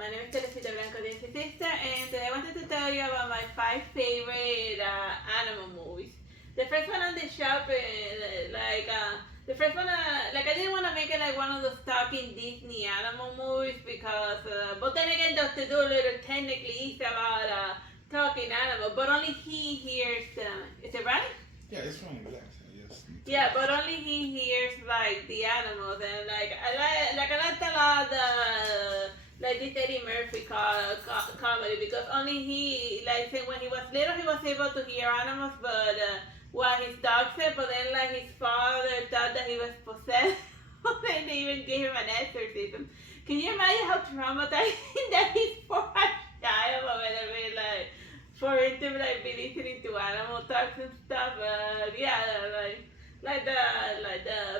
my name is Teresita Blanco, this is sister, and today I wanted to tell you about my 5 favorite animal movies. The first one on the shop, the first one, I didn't want to make it like one of those talking Disney animal movies because, but then again, Dr. Dolittle technically is about talking animal, but only he hears is it right? Yeah, it's running black. Yeah, but only he hears like the animals and I liked a lot like this Eddie Murphy comedy because only he like say when he was little he was able to hear animals but what his dog said but then like his father thought that he was possessed and they even gave him an exorcism. Can you imagine how traumatizing that is for a child or whatever like for him to like be listening to animal talks and stuff yeah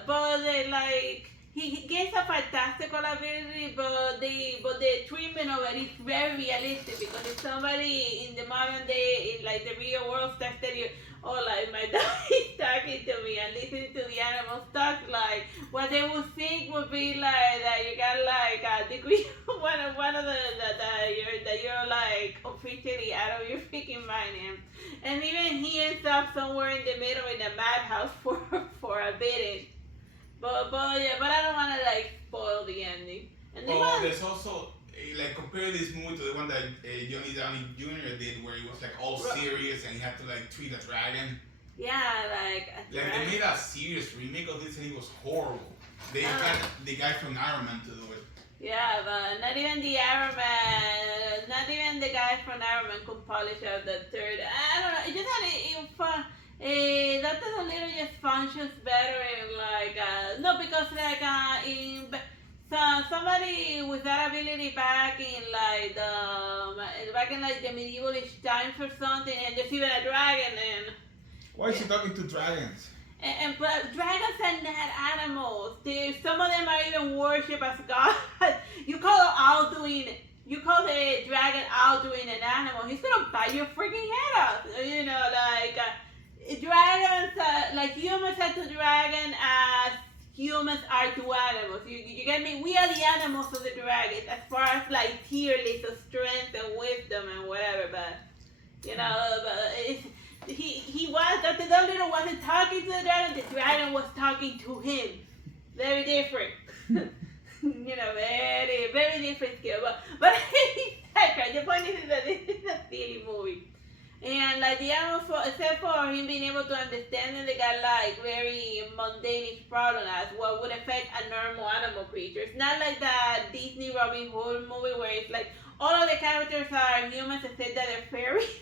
but they like he gets a fantastical ability, but the treatment of it is very realistic because if somebody in the modern day in like the real world starts telling you, oh like my dog is talking to me and listening to the animals talk, like what they would think would be like that you got like a degree one of the that you're like officially out of your freaking mind and even he ends up somewhere in the middle in a madhouse for a bit. But I don't want to like spoil the ending. And there's also like compare this movie to the one that Johnny Downey Jr. did, where he was like all serious and he had to like treat a dragon. Yeah, like they made a serious remake of this and it was horrible. They got the guy from Iron Man to do it. Yeah, but not even the Iron Man, not even the guy from Iron Man could polish out the third. I don't know. It just had fun. Dr. Dolittle just functions better in like no because like in somebody with that ability back in like the medievalish times or something and there's even a dragon and why is he talking to dragons? And but dragons are not animals. Some of them are even worshipped as gods. You call the dragon Alduin an animal. He's gonna bite your freaking head off. You know, like dragons, like humans are to dragon as humans are to animals. You get me? We are the animals of the dragons as far as like tier list of strength and wisdom and whatever. But you know, Dr. Dolittle wasn't talking to the dragon was talking to him. Very different. You know, very, very different skill. But the point is that this is a silly movie. And like the animals, except for him being able to understand them, they got like very mundane problem as what would affect a normal animal creature. It's not like that Disney Robin Hood movie where it's like all of the characters are humans except that they're fairies.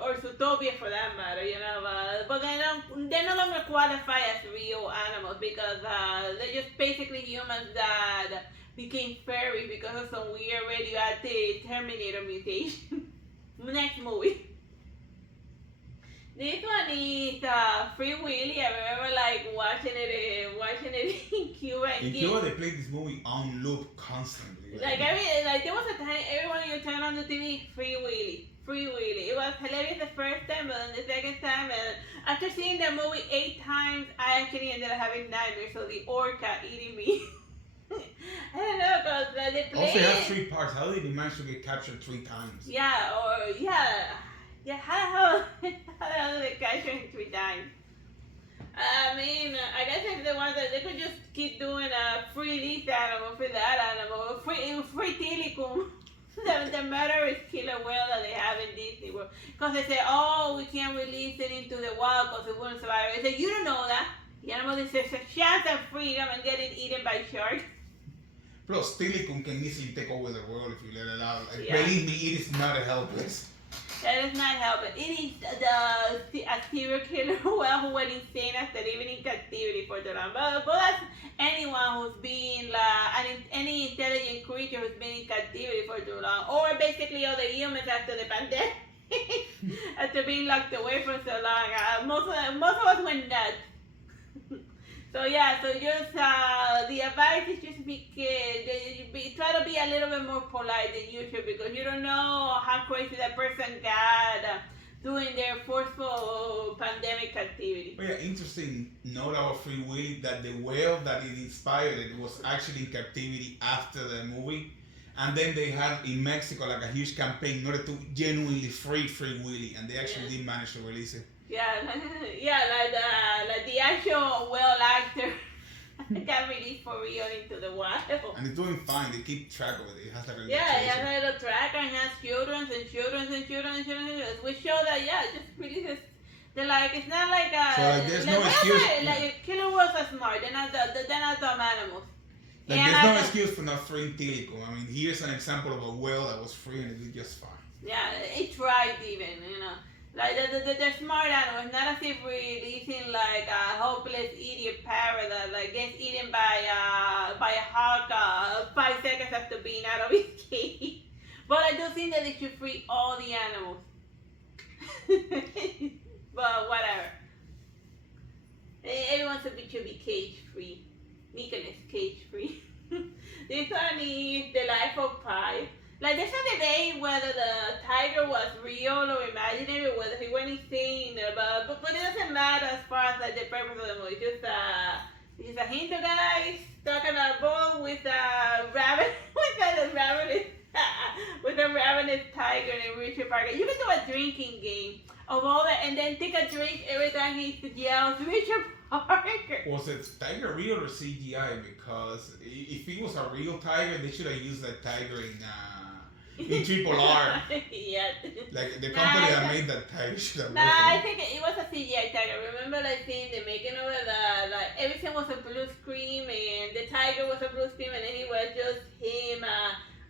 Or Zootopia for that matter, you know, but they no longer qualify as real animals because they're just basically humans that became fairy because of some weird radioactive Terminator mutation. Next movie. This one is Free Willy. I remember like watching it in Cuba. In Cuba, they played this movie on loop constantly. Like there was a time everyone you turn on the TV, Free Willy. It was hilarious the first time, but then the second time, and after seeing the movie 8 times, I actually ended up having nightmares of the orca eating me. I don't know, because they play. Also, it has 3 parts. How did he manage to get captured 3 times? Yeah. How the hell did they capture him 3 times? I mean, I guess if they want that, they could just keep doing free this animal, free that animal, free Telecom. The murderous killer whale that they have in Disney World. Because they say, oh, we can't release it into the wild because it wouldn't survive. They say, you don't know that. The animal is a chance of freedom and getting eaten by sharks. Plus, Telecom can easily take over the world if you let it out. Like, believe me, it is not a helpless. That is not helping. It is a serial killer who went insane after living in captivity for too long. But that's anyone who's been any intelligent creature who's been in captivity for too long, or basically all the humans after the pandemic, after being locked away for so long. Most of us went nuts. So yeah, so just the advice is just try to be a little bit more polite than usual because you don't know how crazy that person got doing their forceful pandemic activity. But yeah, interesting note about Free Willy that the whale that it inspired it was actually in captivity after the movie. And then they had in Mexico like a huge campaign in order to genuinely free Willy, and they actually Yeah. did manage to release it. Yeah, yeah, like the actual well actor got released for real into the wild. And it's doing fine. They keep track of it. It has like a Yeah, it tracer. has a track and has children and children and children and children. We show that yeah, it just releases. They're like it's not like a. So like there's no excuse. Like killer whales are smart. They're not dumb animals. Like And there's no excuse for not freeing Keiko. I mean, here's an example of a whale that was free and it did just fine. Yeah, it tried even, you know. Like the smart animals, not as if releasing like a hopeless idiot parrot that like gets eaten by a hawk 5 seconds after being out of his cage. But I do think that they should free all the animals. But whatever. Everyone should be cage free. Nicholas cage free. This one is the life of Pi. Like there's a debate whether the tiger was real or imaginary, whether he went insane, but it doesn't matter as far as like the purpose of the movie. It's just a Hindu guy stuck on a boat with a rabbit, with a ravenous tiger in Richard Parker. You can do a drinking game of all that, and then take a drink every time he yells Richard Parker. Was it tiger real or CGI? Because if it was a real tiger, they should have used that tiger in Triple R. Yeah. Like the company that made that tiger should have. I think it was a CGI tiger. Remember, like seeing the making of it, like everything was a blue screen, and the tiger was a blue screen, and then it was just him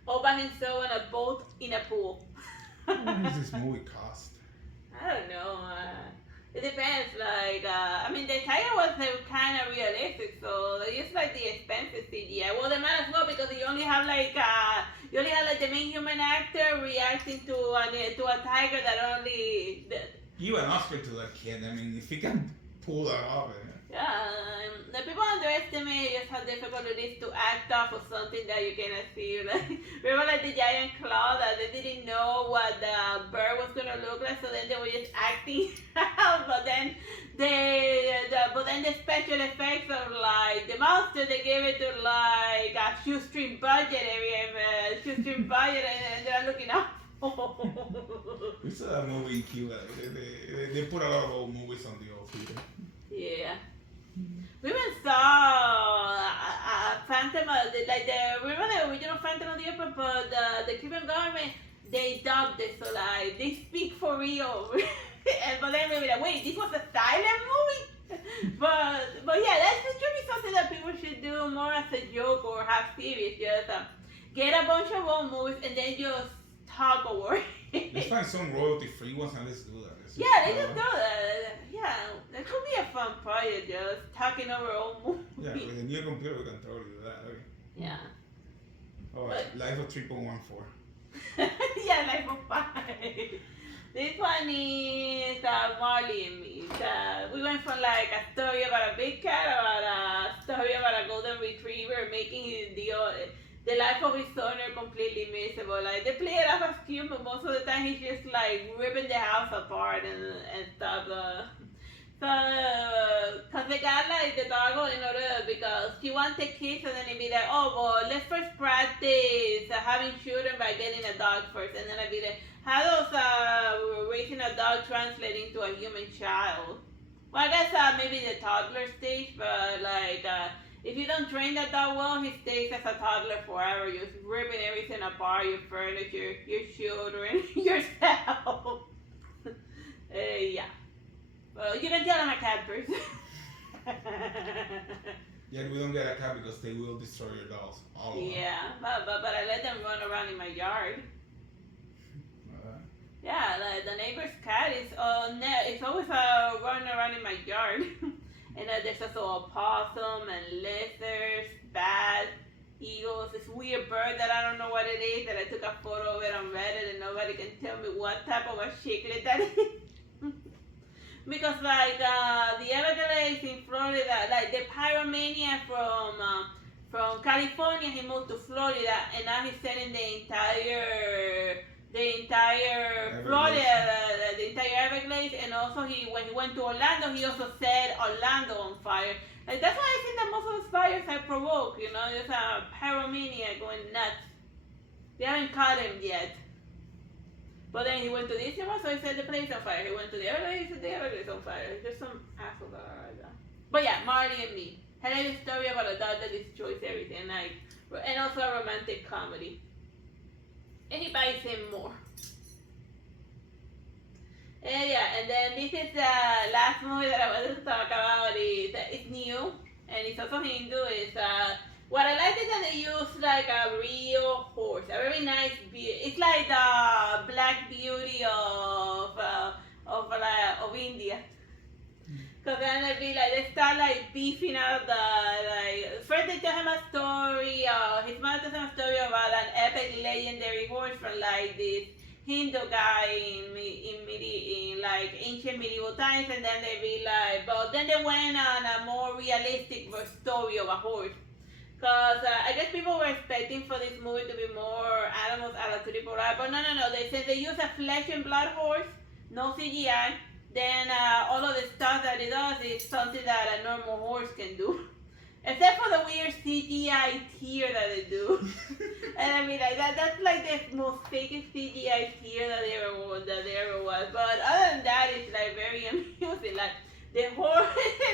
all by himself on a boat in a pool. What does this movie cost? I don't know. It depends. Like, I mean, the tiger was kind of realistic, so they used like the expensive CGI. Well, they might as well because you only have like the main human actor reacting to a tiger that only. Give an Oscar to that kid. I mean, if he can pull that off. Yeah, the people underestimate just how difficult it is to act off of something that you cannot see. Like, remember like the giant claw that they didn't know what the bird was gonna look like, so then they were just acting out. But then the special effects of like the monster, they gave it to like a shoestring budget, and they're looking out. We saw that movie in Cuba. They put a lot of old movies on the old theater. Yeah. We even saw Phantom, remember the original Phantom of the Opera, but the Cuban government, they dubbed it, so like, they speak for real. But then we were like, wait, this was a silent movie? But yeah, that should be something that people should do more as a joke or have serious, just get a bunch of old movies and then just talk over it. Let's find some royalty-free ones and let's do that. Yeah, they just do that. Yeah, that could be a fun project, just talking over old movies. Yeah, with a new computer we can totally do that. Okay. Yeah. Alright, Life of 3.14. Yeah, Life of Pi. This one is Marley and Me. We went from like a story about a big cat, about a story about a golden retriever making the life of his owner completely miserable. Like they play it off as cute, but most of the time he's just like ripping the house apart and stuff. Cause they got like the dog in order because she wants the kids, and then it'd be like, oh well, let's first practice having children by getting a dog first, and then I'd be like, how does raising a dog translate into a human child? Well, I guess maybe the toddler stage, but like if you don't train that dog well, he stays as a toddler forever, just ripping everything apart, your furniture, your children, yourself. Yeah. Well, you can tell I'm a cat person. Yeah, we don't get a cat because they will destroy your dolls. All of them. Yeah, but I let them run around in my yard. Yeah, the neighbor's cat is it's always running around in my yard. And there's also a possum and lizards, bats, eagles, this weird bird that I don't know what it is, that I took a photo of it on Reddit and nobody can tell me what type of a chiclet that is. Because like the Everglades in Florida, like the pyromania from California, he moved to Florida, and now he's setting the entire Florida, the entire Everglades, and also when he went to Orlando, he also set Orlando on fire. Like that's why I think that most of the fires are provoked, you know, just a pyromania going nuts. They haven't caught him yet. But then he went to this one, so he set the place on fire. He went to the other place, so the other place on fire. There's some assholes that are like that. But yeah, Marty and Me. Hilarious story about a dog that destroys everything, like, and also a romantic comedy. And he buys him more. And yeah, and then this is the last movie that I wanted to talk about. It's new, and it's also Hindu. What I like is that they use like a real horse, a very nice It's like the Black Beauty of India. Cause then they start like beefing out first they tell him a story. His mother tells him a story about an epic legendary horse from like this Hindu guy in like ancient medieval times, and then but then they went on a more realistic story of a horse. Cause I guess people were expecting for this movie to be more animals a la Triple R, but no. They said they use a flesh and blood horse, no CGI. Then all of the stuff that it does is something that a normal horse can do. Except for the weird CGI tear that they do. And I mean, like that's like the most fakest CGI tear that there ever was. But other than that, it's like very amusing. Like the horse,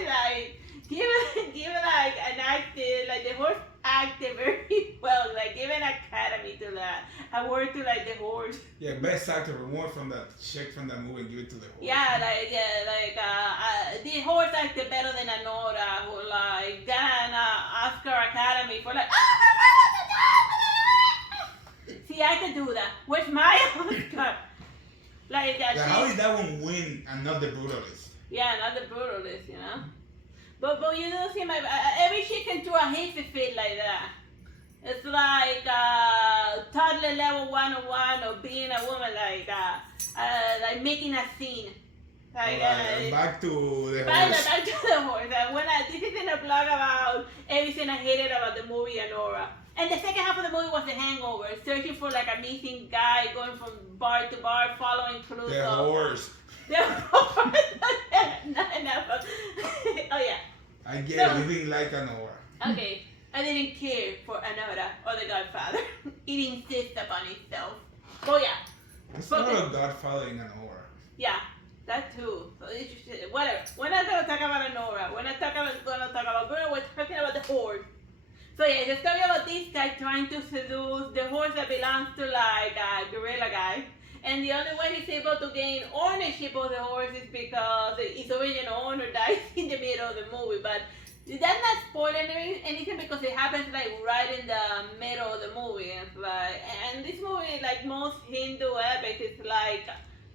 like give like an acting, like the horse acted very well. Like give an academy to that, award to like the horse. Yeah, best actor award from that chick from that movie. Give it to the horse. Yeah, the horse acted better than Anora, who like got an Oscar Academy for like. See, I could do that. Where's my Oscar? Like that. Yeah, how did that one win and not the Brutalist? Yeah, not the Brutalist, you know. But you don't see my every chick can do a hissy fit like that. It's like toddler level 101 of being a woman, like making a scene. Like, back to the horse. Back to the horse. This is in a blog about everything I hated about the movie Anora. And the second half of the movie was The Hangover, searching for like a missing guy, going from bar to bar, following clues. The horse. Oh yeah. I get it. You didn't like Anora. Okay. I didn't care for Anora or The Godfather. It insists upon itself. Oh yeah. It's not a Godfather in Anora. Yeah, that too. So whatever. We're not gonna talk about Anora. We're not gonna talk about girl. We're talking about the horse. So yeah, the story about this guy trying to seduce the horse that belongs to like a gorilla guy. And the only way he's able to gain ownership of the horse is because his original owner dies in the middle of the movie. But that's not spoiling anything because it happens like right in the middle of the movie. It's like, and this movie, like most Hindu epics, is like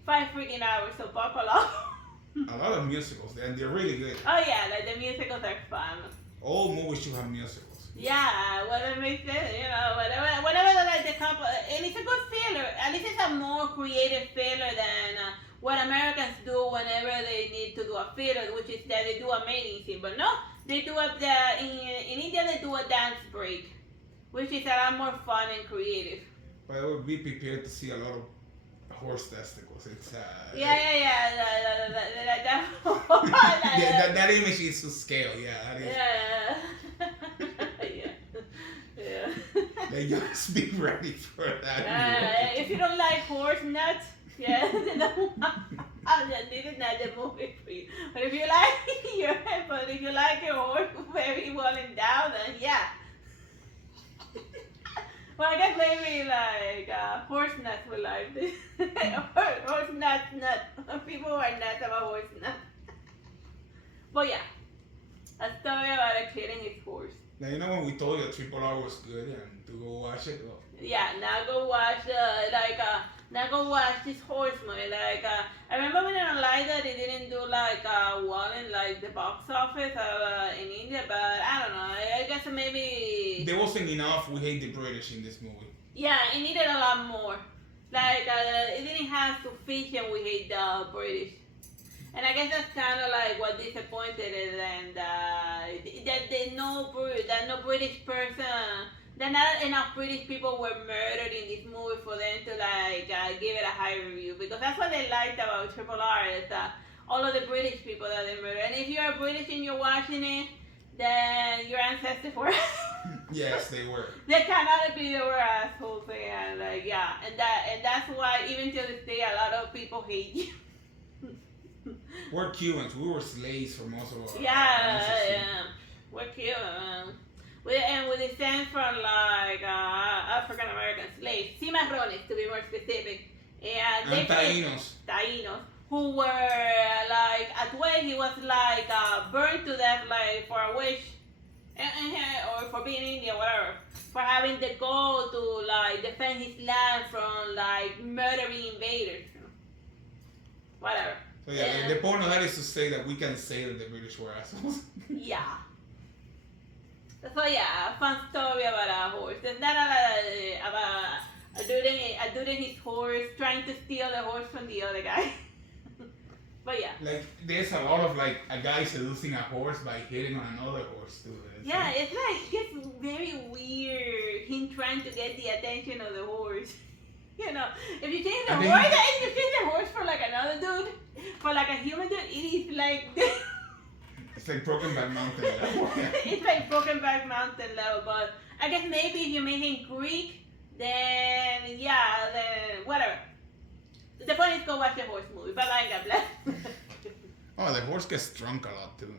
5 freaking hours, so buckle up. A lot of musicals, and they're really good. Oh yeah, like the musicals are fun. All movies should have musicals. Yeah, whatever makes sense, you know, whatever like the couple, and it's a good filler. At least it's a more creative filler than what Americans do whenever they need to do a filler, which is that they do a mating scene. But no, they do in India they do a dance break, which is a lot more fun and creative. But I would be prepared to see a lot of horse testicles. It's that image is to scale. Yeah, that is. Yeah. Like, just be ready for that. If you don't like horse nuts, this is not the movie for you. But if you like your horse very well endowed, then yeah. Well, I guess maybe like horse nuts will like this. Horse nuts. People who are nuts about horse nuts. But yeah, a story about a kid and his horse. Now, you know when we told you Triple R was good and to go watch it? Well, yeah, now go watch this horse movie. Like I remember when I realized that it didn't do like well in like the box office in India, but I don't know. I guess maybe there wasn't enough. We hate the British in this movie. Yeah, it needed a lot more. Like it didn't have sufficient. We hate the British. And I guess that's kind of like what disappointed it, and that no British person, that not enough British people were murdered in this movie for them to like give it a high review, because that's what they liked about Triple R is all of the British people that they murdered. And if you're British and you're watching it, then your ancestors were. Yes, they were. They canonically they were assholes, and yeah, and that's why even till this day a lot of people hate you. We're Cubans. We were slaves for most of our Yeah, ancestry. yeah. We're cute. We descend from like African American slaves, cimarrones to be more specific, and And Taínos. Taínos, who were like at way he was like burned to death like for a wish, or for being Indian, whatever, for having the goal to like defend his land from like murdering invaders, whatever. So yeah, the point of that is to say that we can say that the British were assholes. Yeah. So yeah, a fun story about a horse. There's not about a dude and his horse trying to steal the horse from the other guy. But yeah. Like there's a lot of like a guy seducing a horse by hitting on another horse too. Yeah, it's like gets very weird. Him trying to get the attention of the horse. You know, if you change the horse, if you change the horse for like another dude, for like a human dude, it is like. It's like Brokenback Mountain level. It's like Brokenback Mountain level, but I guess maybe if you make him Greek, then yeah, then whatever. The point is go watch the horse movie. Bye bye, God bless. Oh, the horse gets drunk a lot too.